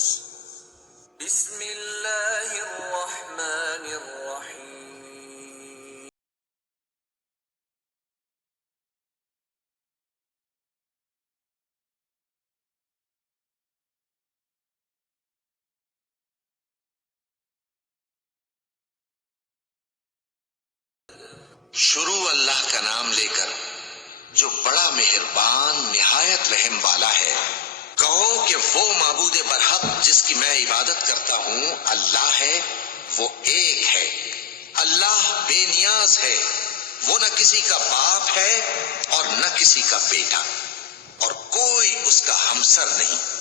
بسم اللہ الرحمن الرحیم. شروع اللہ کا نام لے کر جو بڑا مہربان نہایت رحم والا ہے. کہو کہ وہ معبود برحق جس کی میں عبادت کرتا ہوں اللہ ہے، وہ ایک ہے. اللہ بے نیاز ہے، وہ نہ کسی کا باپ ہے اور نہ کسی کا بیٹا، اور کوئی اس کا ہمسر نہیں.